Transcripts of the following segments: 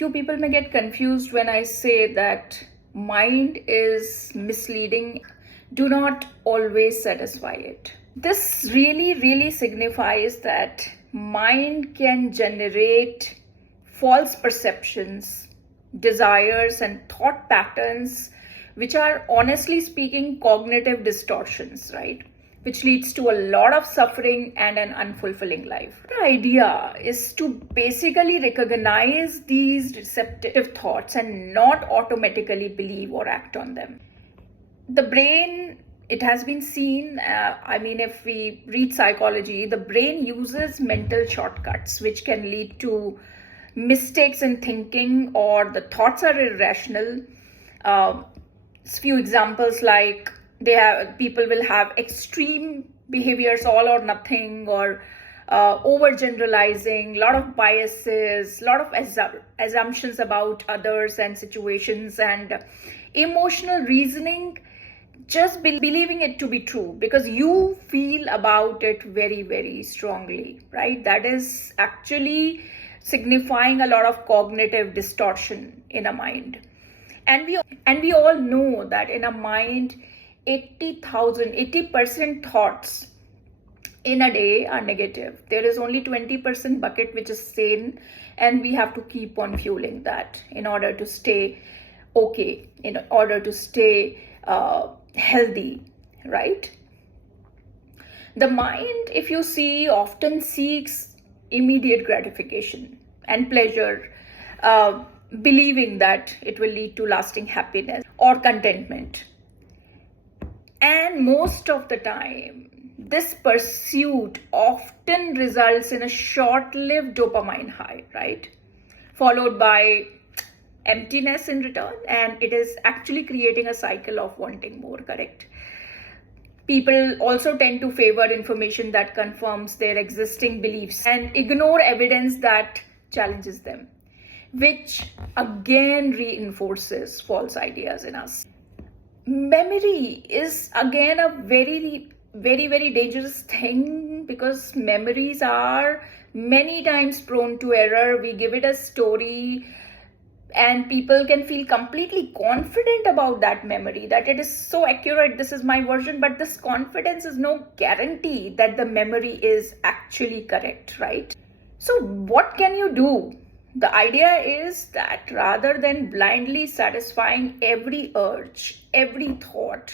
Few people may get confused when I say that mind is misleading. Do not always satisfy it. This really signifies that mind can generate false perceptions, desires, and thought patterns, which are honestly speaking cognitive distortions, right? Which leads to a lot of suffering and an unfulfilling life. The idea is to basically recognize these deceptive thoughts and not automatically believe or act on them. The brain, it has been seen, if we read psychology, the brain uses mental shortcuts which can lead to mistakes in thinking, or the thoughts are irrational. Few examples like people will have extreme behaviors, all or nothing, or overgeneralizing, lot of biases, lot of assumptions about others and situations, and emotional reasoning, just believing it to be true because you feel about it very strongly, right? That is actually signifying a lot of cognitive distortion in a mind. And we all know that in a mind, 80% thoughts in a day are negative. There is only 20% bucket which is sane, and we have to keep on fueling that in order to stay okay, in order to stay healthy, right? The mind, if you see, often seeks immediate gratification and pleasure, believing that it will lead to lasting happiness or contentment. And most of the time, this pursuit often results in a short-lived dopamine high, right? Followed by emptiness in return, and it is actually creating a cycle of wanting more, correct? People also tend to favor information that confirms their existing beliefs and ignore evidence that challenges them, which again reinforces false ideas in us. Memory is again a very dangerous thing because memories are many times prone to error. We give it a story and people can feel completely confident about that memory, that it is so accurate, this is my version, but this confidence is no guarantee that the memory is actually correct, right? So what can you do? The idea is that rather than blindly satisfying every urge, every thought,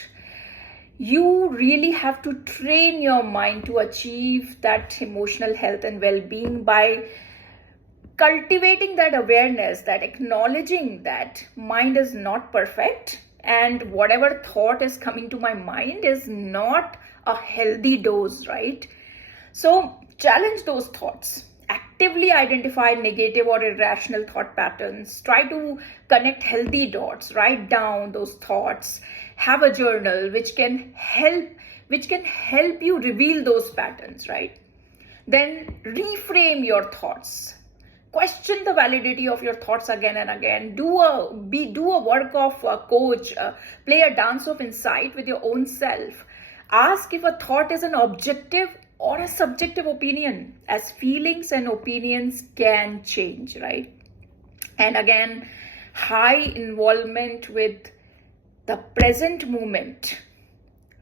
you really have to train your mind to achieve that emotional health and well-being by cultivating that awareness, that acknowledging that mind is not perfect and whatever thought is coming to my mind is not a healthy dose, right? So challenge those thoughts. Actively identify negative or irrational thought patterns. Try to connect healthy dots. Write down those thoughts. Have a journal which can help you reveal those patterns, right? Then reframe your thoughts. Question the validity of your thoughts again and again. Do a work of a coach. Play a dance of insight with your own self. Ask if a thought is an objective or a subjective opinion, as feelings and opinions can change, right? And again, high involvement with the present moment,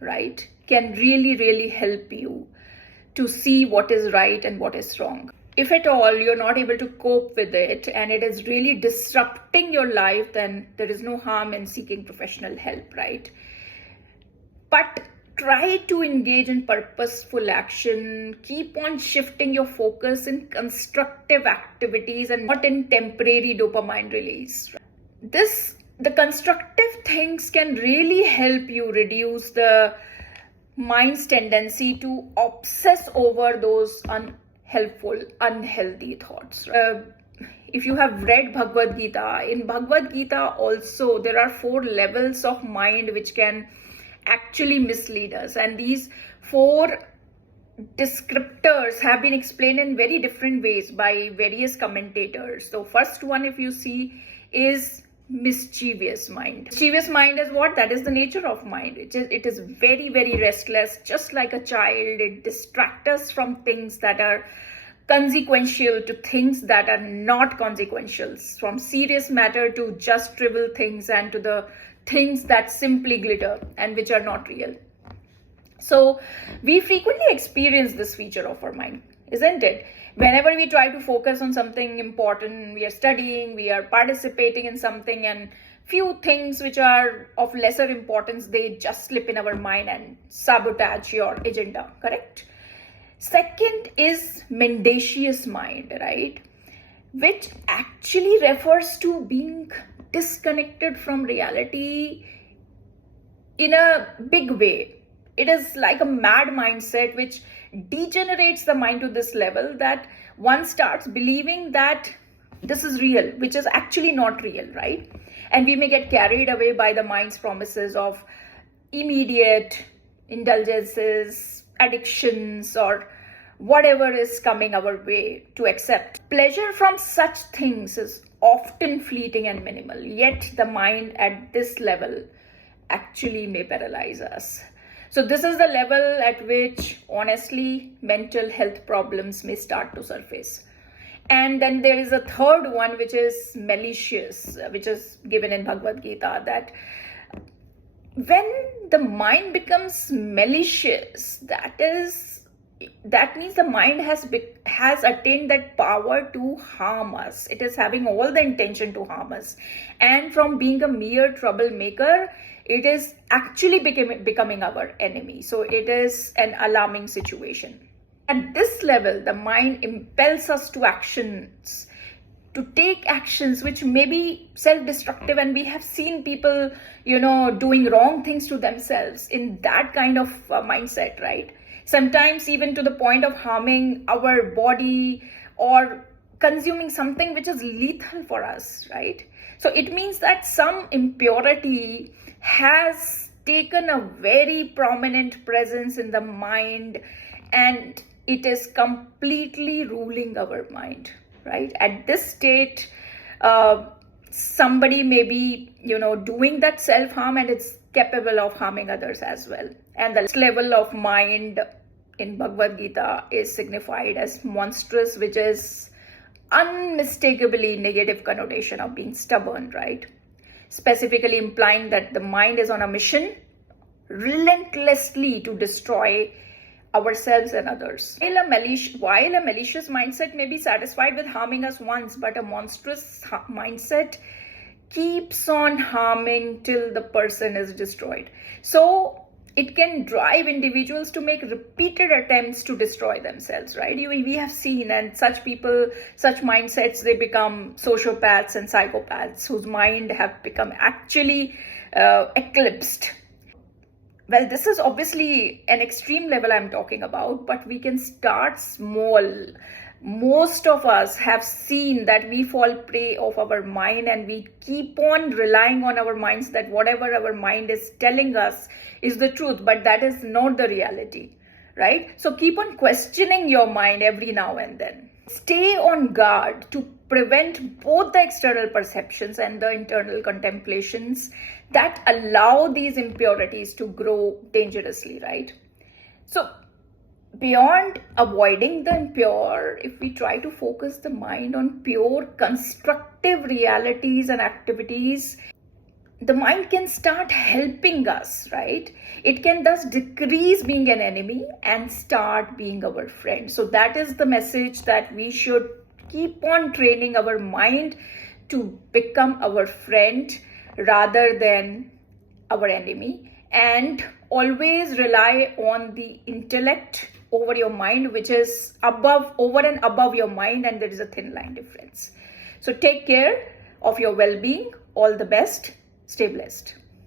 right, can really help you to see what is right and what is wrong. If at all you're not able to cope with it and it is really disrupting your life, then there is no harm in seeking professional help, right? But try to engage in purposeful action. Keep on shifting your focus in constructive activities and not in temporary dopamine release. The constructive things can really help you reduce the mind's tendency to obsess over those unhelpful, unhealthy thoughts. If you have read Bhagavad Gita, in Bhagavad Gita also there are 4 levels of mind which can actually mislead us, and these 4 descriptors have been explained in very different ways by various commentators. So first one, if you see, is mischievous mind. Mischievous mind is what? That is the nature of mind. It is very restless, just like a child. It distracts us from things that are consequential to things that are not consequential, from serious matter to just trivial things, and to the things that simply glitter and which are not real. So we frequently experience this feature of our mind, isn't it? Whenever we try to focus on something important, we are studying, we are participating in something, and few things which are of lesser importance, they just slip in our mind and sabotage your agenda, correct? Second is mendacious mind, right? Which actually refers to being disconnected from reality in a big way. It is like a mad mindset which degenerates the mind to this level that one starts believing that this is real, which is actually not real, right? And we may get carried away by the mind's promises of immediate indulgences, addictions, or whatever is coming our way to accept. Pleasure from such things is often fleeting and minimal, yet the mind at this level actually may paralyze us. So this is the level at which, honestly, mental health problems may start to surface. And then there is a third one, which is malicious, which is given in Bhagavad Gita, that when the mind becomes malicious, that means the mind has attained that power to harm us. It is having all the intention to harm us. And from being a mere troublemaker, it is actually becoming our enemy. So it is an alarming situation. At this level, the mind impels us to actions, to take actions which may be self-destructive, and we have seen people, doing wrong things to themselves in that kind of mindset, right? Sometimes even to the point of harming our body or consuming something which is lethal for us, right? So it means that some impurity has taken a very prominent presence in the mind, and it is completely ruling our mind, right? At this state, somebody may be, doing that self-harm, and it's capable of harming others as well. And the level of mind in Bhagavad Gita is signified as monstrous, which is unmistakably negative connotation of being stubborn, right? Specifically implying that the mind is on a mission relentlessly to destroy ourselves and others. While a malicious mindset may be satisfied with harming us once, but a monstrous mindset keeps on harming till the person is destroyed. So it can drive individuals to make repeated attempts to destroy themselves, right? We have seen, and such people, such mindsets, they become sociopaths and psychopaths whose mind have become actually eclipsed. Well, this is obviously an extreme level I'm talking about, but we can start small. Most of us have seen that we fall prey of our mind, and we keep on relying on our minds, that whatever our mind is telling us is the truth, but that is not the reality, right? So keep on questioning your mind every now and then. Stay on guard to prevent both the external perceptions and the internal contemplations that allow these impurities to grow dangerously, right? So beyond avoiding the impure, if we try to focus the mind on pure constructive realities and activities, the mind can start helping us, right? It can thus decrease being an enemy and start being our friend. So that is the message, that we should keep on training our mind to become our friend rather than our enemy, and always rely on the intellect over your mind, which is over and above your mind, and there is a thin line difference. So take care of your well-being. All the best. Stay blessed.